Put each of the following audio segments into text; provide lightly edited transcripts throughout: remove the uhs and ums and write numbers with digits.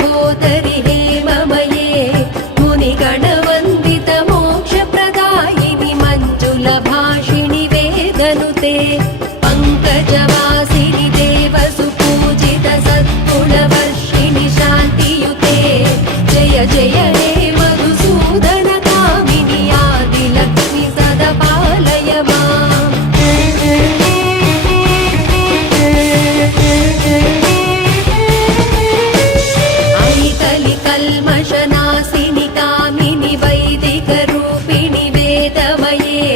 महोदरि हेममये मुनिगणवन्दित मोक्षप्रदायिनि मञ्जुलभाषिणि वेदनुते पङ्कजवासिनि देवसुपूजित सद्गुणवर्षिणि शान्तियुते जय जय हे मधुसूदन कामिनि आदिलक्ष्मि सदा पालय माम्। कल्मषनाशिनि कामिनि वैदिकरूपिणि वेदमये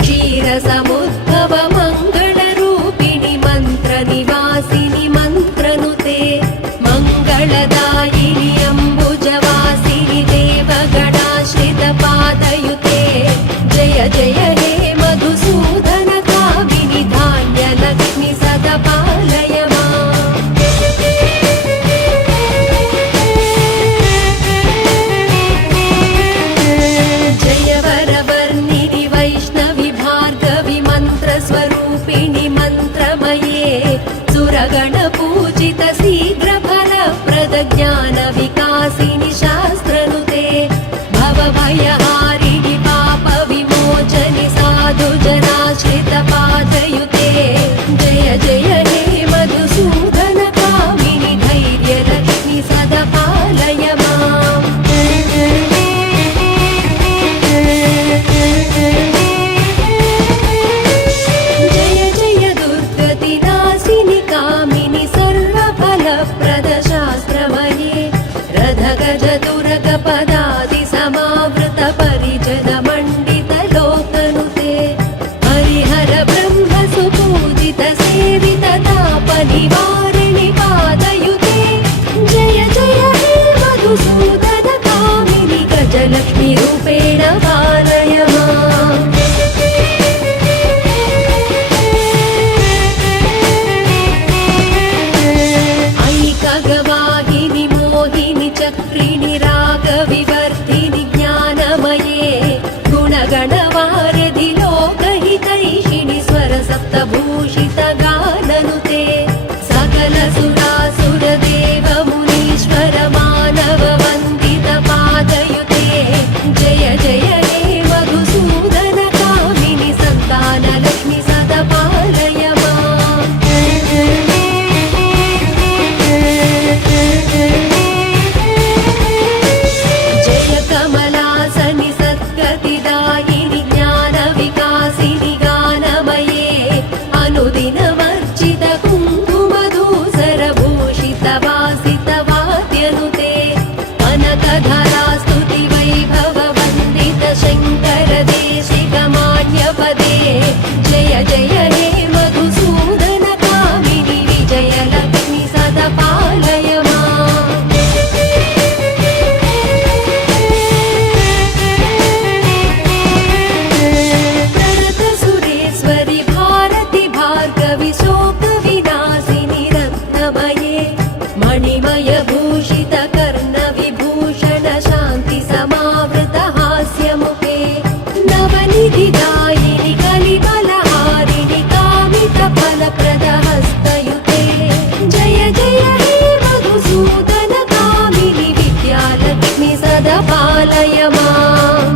क्षीरसमुद्भव मङ्गलरूपिणि मन्त्रनिवासिनि मन्त्रनुते मङ्गलदायिनि अम्बुजवासिनि देवगणाश्रितपादयुते जय जय हे मधुसूदन कामिनि धान्यलक्ष्मि सदा पालय माम्। स्वरूपिणि मन्त्रमये सुरगणपूजित शीघ्रफलप्रद ज्ञानविकासिनि शास्त्रनुते भवभयहारिणि पापविमोचनि साधुजनाश्रितपादयुते जय जय हे मधुसूदन कामिनि धैर्यलक्ष्मि सदा पालय माम्। गजदुरगपदादि समावृत परिजन मण्डित लोकनुते हरिहर ब्रह्म सुपूजित सेवित ताप निवारिणि पादयुते जय जय हे मधुसूदन कामिनि गजलक्ष्मी रूपेण पालय माम्। ऐकगवाहिनि मोहिनि चक्रिणि रागविवर्धिनि ज्ञानमये गुणगणवारिधि लोकहितैषिणि स्वरसप्तभूषित गाननुते सकल सुरासुर देव मुनीश्वर मानव वन्दित पादयुते जय जय हे मधुसूदन कामिनि सन्तानलक्ष्मि सदा पालय माम्। कमलासनि सद्गतिदायिनि ज्ञानविकासिनि गानमये अनुदिनवर्जित कुङ्कुमधूसरभूषित वासित वाद्यनुते कनकधरा स्तुति वैभव वन्दित शङ्कर देशिक मान्यपदे जय जय हे मधुसूदन कामिनि विजयलक्ष्मि सदा पालय माम्। मणिमय भूषित कर्ण विभूषण शान्ति समावृत हास्यमुखे नवनिधिदायिनि कलिबलहारिणि कामित फलप्रद हस्तयुते जय जय हे मधुसूदन कामिनि विद्यालक्ष्मि सदा पालय माम्।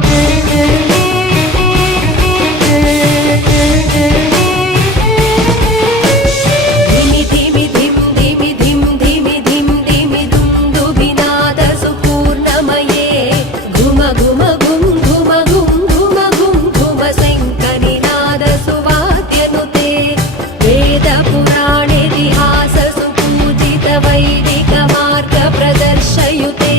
वैदिक मार्ग प्रदर्शयुते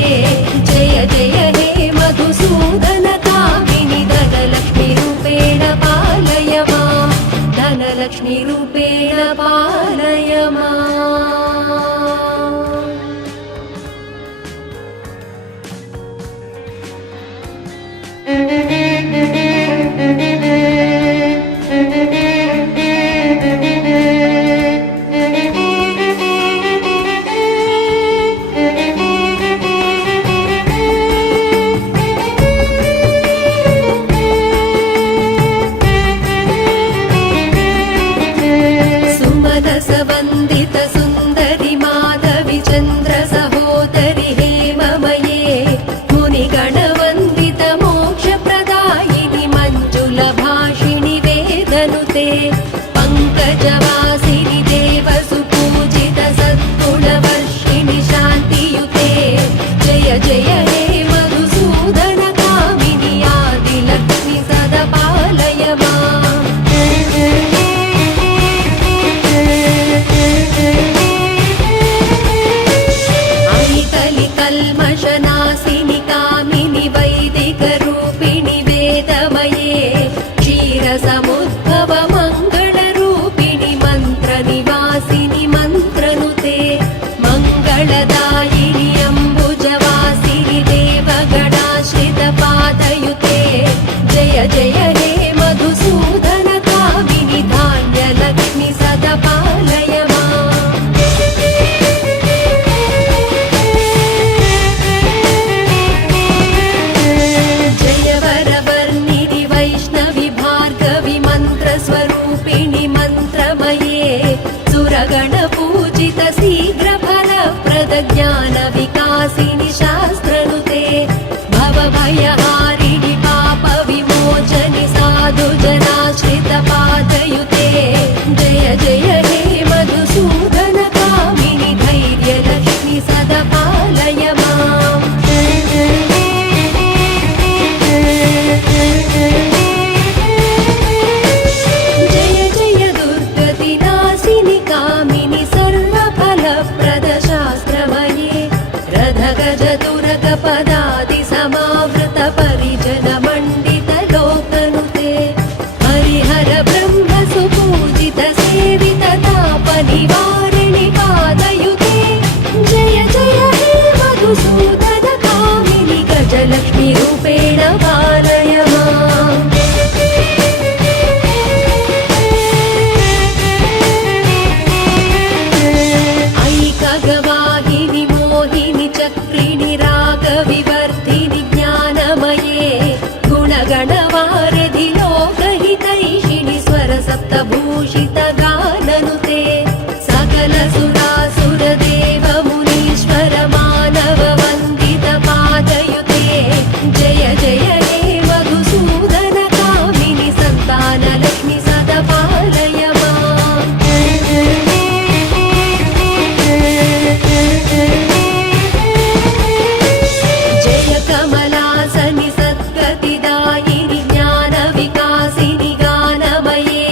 जय जय हे मधुसूदन कामिनि धनलक्ष्मी रूपेण पालय माम्। धनलक्ष्मी रूपेण पालय माम्। कल्मषनाशिनि कामिनि वैदिकरूपिणि वेदमये क्षीरसमुद्भव मङ्गलरूपिणि मन्त्रनिवासिनि मन्त्रनुते मङ्गलदायिनि अम्बुजवासिनि देवगणाश्रितपादयुते जय जय हे मधुसूदन कामिनि धान्यलक्ष्मि सदा पालय माम्। जय वरवर्णिनि वैष्णवि भार्गवि मन्त्रस्वरूपिणि मन्त्रमये सुरगणपूजित शीघ्रफलप्रद ज्ञानविकासिनि शास्त्रनुते भवभयहारिणि पापविमोचनि साधुजनाश्रितपादयुते जय जय हे मधुसूदन कामिनि धैर्यलक्ष्मि सदा पालय माम्। जय जय दुर्गतिनाशिनि कामिनि सर्वफलप्रद शास्त्रमये रथगज तुरगपदादि समावृत परिजन मण्डित लोकनुते हरिहर ब्रह्म सुपूजित सेवित तापनिवारिणि पादयुते जय जय हे मधुसूदन कामिनि गजलक्ष्मी रूपेण पालय माम्। ऐकगवाहिनि मोहिनि चक्रिणि रागविवर्धिनि ज्ञानमये गुणगणवारिधि लोकहितैषिणि स्वरसप्तभूषित गाननुते सकल सुरासुर देव मुनीश्वर मानव वन्दित पादयुते जय जय हे मधुसूदन कामिनि सन्तानलक्ष्मि सदा पालय माम्। जय कमलासनि सद्गतिदायिनि ज्ञानविकासिनि गानमये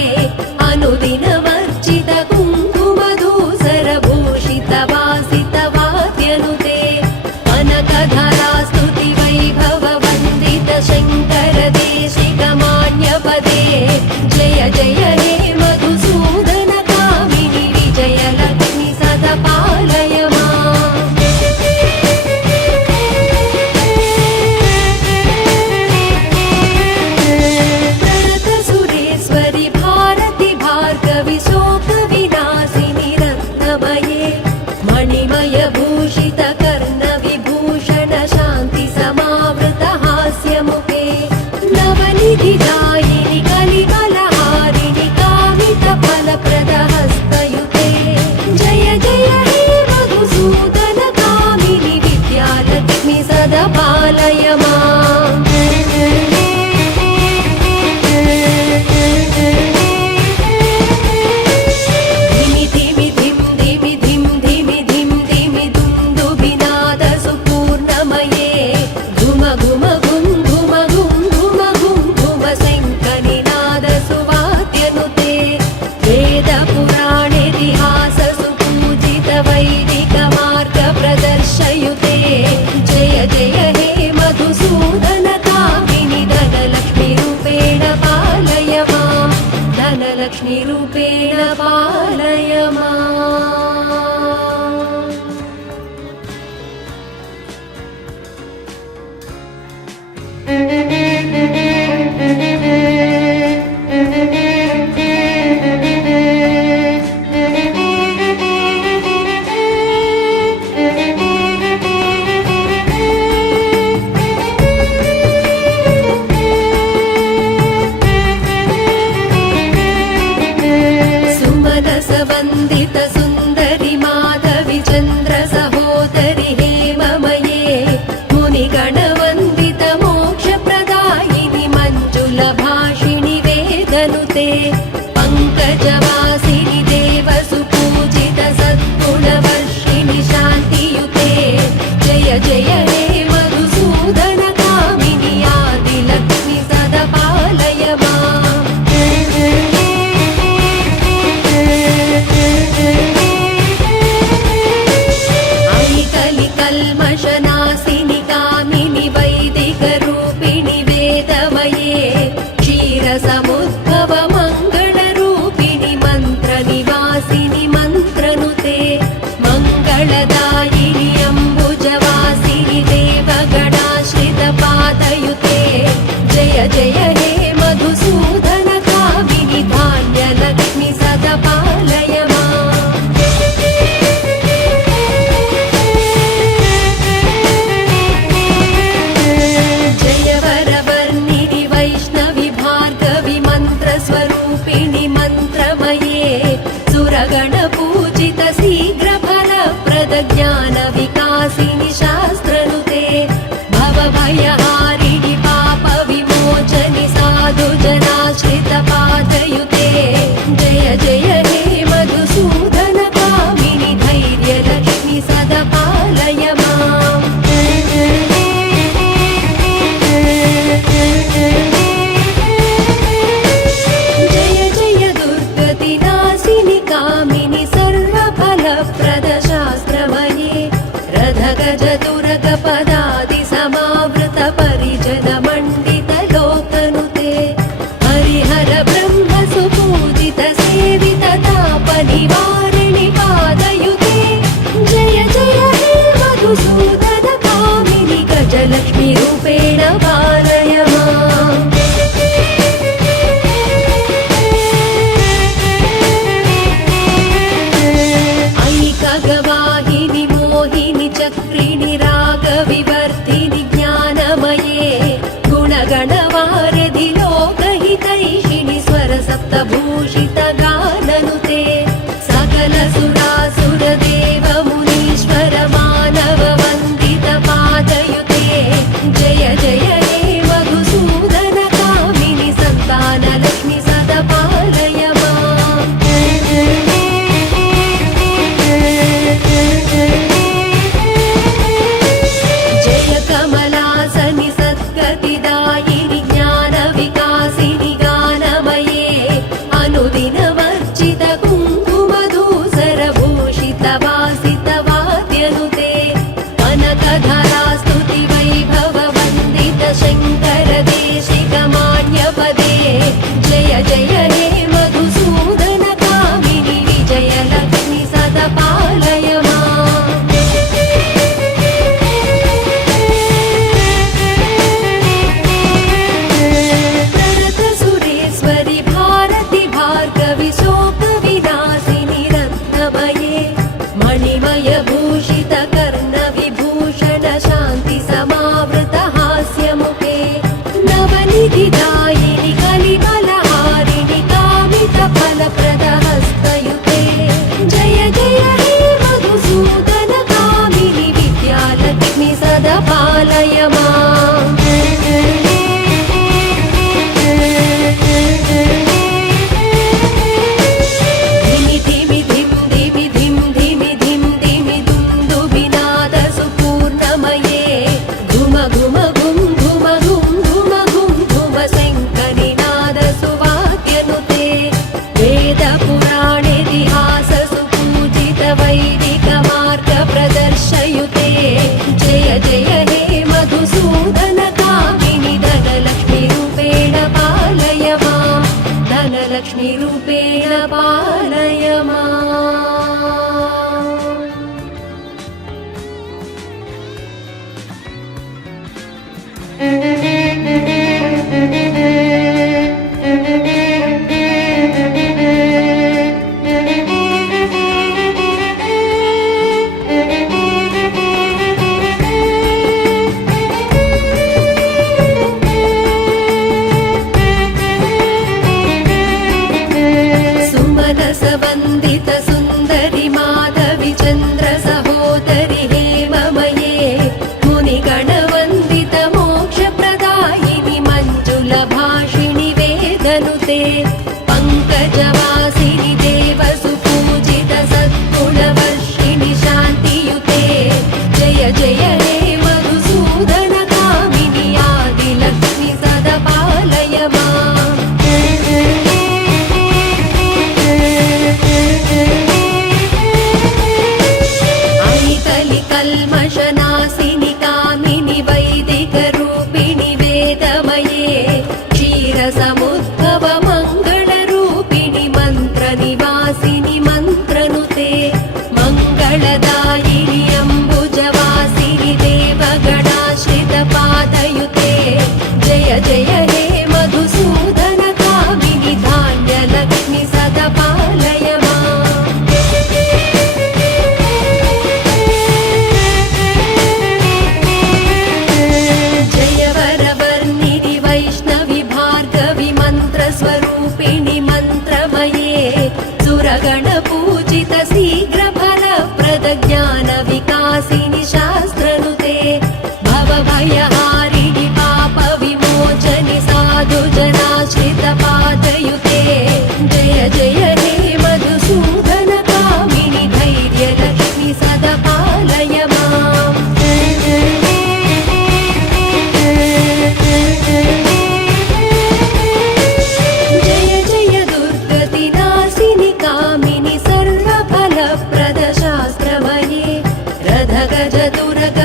अनुदिनमर्चित कुङ्कुमधूसरभूषित वासित वाद्यनुते अनकधरा स्तुति वैभव वन्दित शङ्कर देशिक मान्यपदे जय जय हे मधुसूदन कामिनि विजयलक्ष्मि सदा पालय माम्। प्रणत सुरेश्वरि भारति भार्गवि शोकविनाशिनि रत्नमये मणिमय भूषित कर्णविभूषण शान्ति समावृत हास्यमुखे नवनिधिदायिनि कलिकलहारिणि कामित फलप्रद हस्तयुते जय जय हे मधुसूदन कामिनि विद्यालक्ष्मि सदा पालय माम्। धिमि धिमि धिं धिमि धिं धिमि धिं धिमि दुन्दुभिनाद सुपूर्णमये घुम घुम घुं घुम घुं घुम घुं घुम शङ्खनिनाद सुवाद्यनुते वेद पुराणेतिहास सुपूजित वैदिक मार्ग प्रदर्शयुते जय जय हे मधुसूदन कामिनि धनलक्ष्मी रूपेण पालय माम्। धनलक्ष्मी रूपेण पालय माम्। सुमनस वन्दित सुन्दरि माधवि चन्द्र सहोदरि हेममये मुनिगणवन्दित मोक्षप्रद नासिनि कामिनि वैदिकरूपिणि वेदमये क्षीरसमुद्भव मङ्गलरूपिणि मन्त्रनिवासिनि मन्त्रनुते मङ्गलदायिनि अम्बुजवासिनि देवगणाश्रितपादयुते जय जय हे मधुसूदन कामिनि धान्यलक्ष्मि सदा पालय माम्। जय वरवर्णिनि वैष्णवि भार्गवि मन्त्रस्वरूपिणि मन्त्रमये सुरगणपूजित शीघ्रफलप्रद ज्ञानविकासिनि शास्त्रनुते भवभयहारिणि पापविमोचनि साधुजनाश्रितपादयुते जय जय हे मधुसूदन कामिनि धैर्यलक्ष्मि सदा पालय माम्। जय जय दुर्गतिनाशिनि कामिनि सर्वफलप्रद शास्त्रमये रथगजतुरगपदादि समावृत परिजन मण्डित लोकनुते हरिहर ब्रह्म सुपूजित सेवित तापनिवारिणि पादयुते जय जय हे मधुसूदन कामिनि गजलक्ष्मी रूपेण पालय माम्। ऐकगवाहिनि मोहिनि चक्रिणि रागविवर्धिनि ज्ञानमये गुणगणवारिधि लोकहितैषिणि स्वरसप्तभूषित गाननुते सकल सुरासुरदेव मुनीश्वर मानव वन्दित पादयुते जय जय हे मधुसूदन कामिनि सन्तानलक्ष्मि सदा पालय माम्। जय कमलासनि सद्गतिदायिनि ज्ञानविकासिनि गानमये अनुदिनवर्जित कुङ्कुमधूसरभूषित वासित वाद्यनुते कनकधरास्तुति वैभव वन्दित शङ्कर देशिकमान्यपदे जय जय हे मधुसूदन कामिनि विजयलक्ष्मि सदा पालय माम्। प्रणत सुरेश्वरि भारति भार्गवि शोकविनाशिनि रत्नमये मणिमय भूषित कर्णविभूषण शान्ति समावृत हास्यमुखे नवनिधिदायिनि कलिबलहारिणि कामित फलप्रद हस्तयुते जय जय हे मधुसूदन कामिनि विद्यालक्ष्मि सदा पालय माम्। धिमि धिमि धिं धिमि धिं धिमि धिं धिमि दुन्दुभिनाद सुपूर्णमये घुम घुम घुं घुम घुं घुम घुं घुम शङ्खनिनाद सुवाद्यनुते वेदपुराणेतिहास सुपूजित वैदिक मार्ग प्रदर्शयुते जय जय हे मधुसूदन कामिनि धनलक्ष्मी रूपेण पालय माम्। धनलक्ष्मी रूपेण पालय माम्। सुमनसवन्दित सुन्दरि माधवि चन्द्र सहोदरि हेममये मुनिगणवन्दित मोक्षप्रद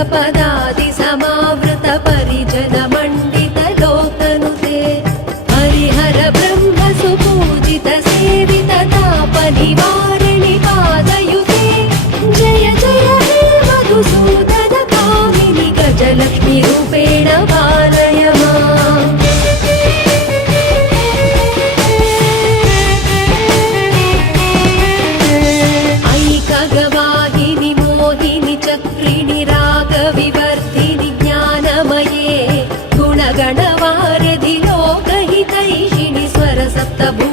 पदादि समावृत परिजन मण्डित लोकनुते हरिहर ब्रह्म सुपूजित सेवित ताप निवारिणि पादयुते जय जय हे मधुसूदन कामिनि गजलक्ष्मी रूपेण पालय माम् ऐकगवाहिनि मोहिनि चक्रिणि रागविवर्धिनि ज्ञानमये गुणगणवारधि लोकहितैषिणि स्वरसप्तभु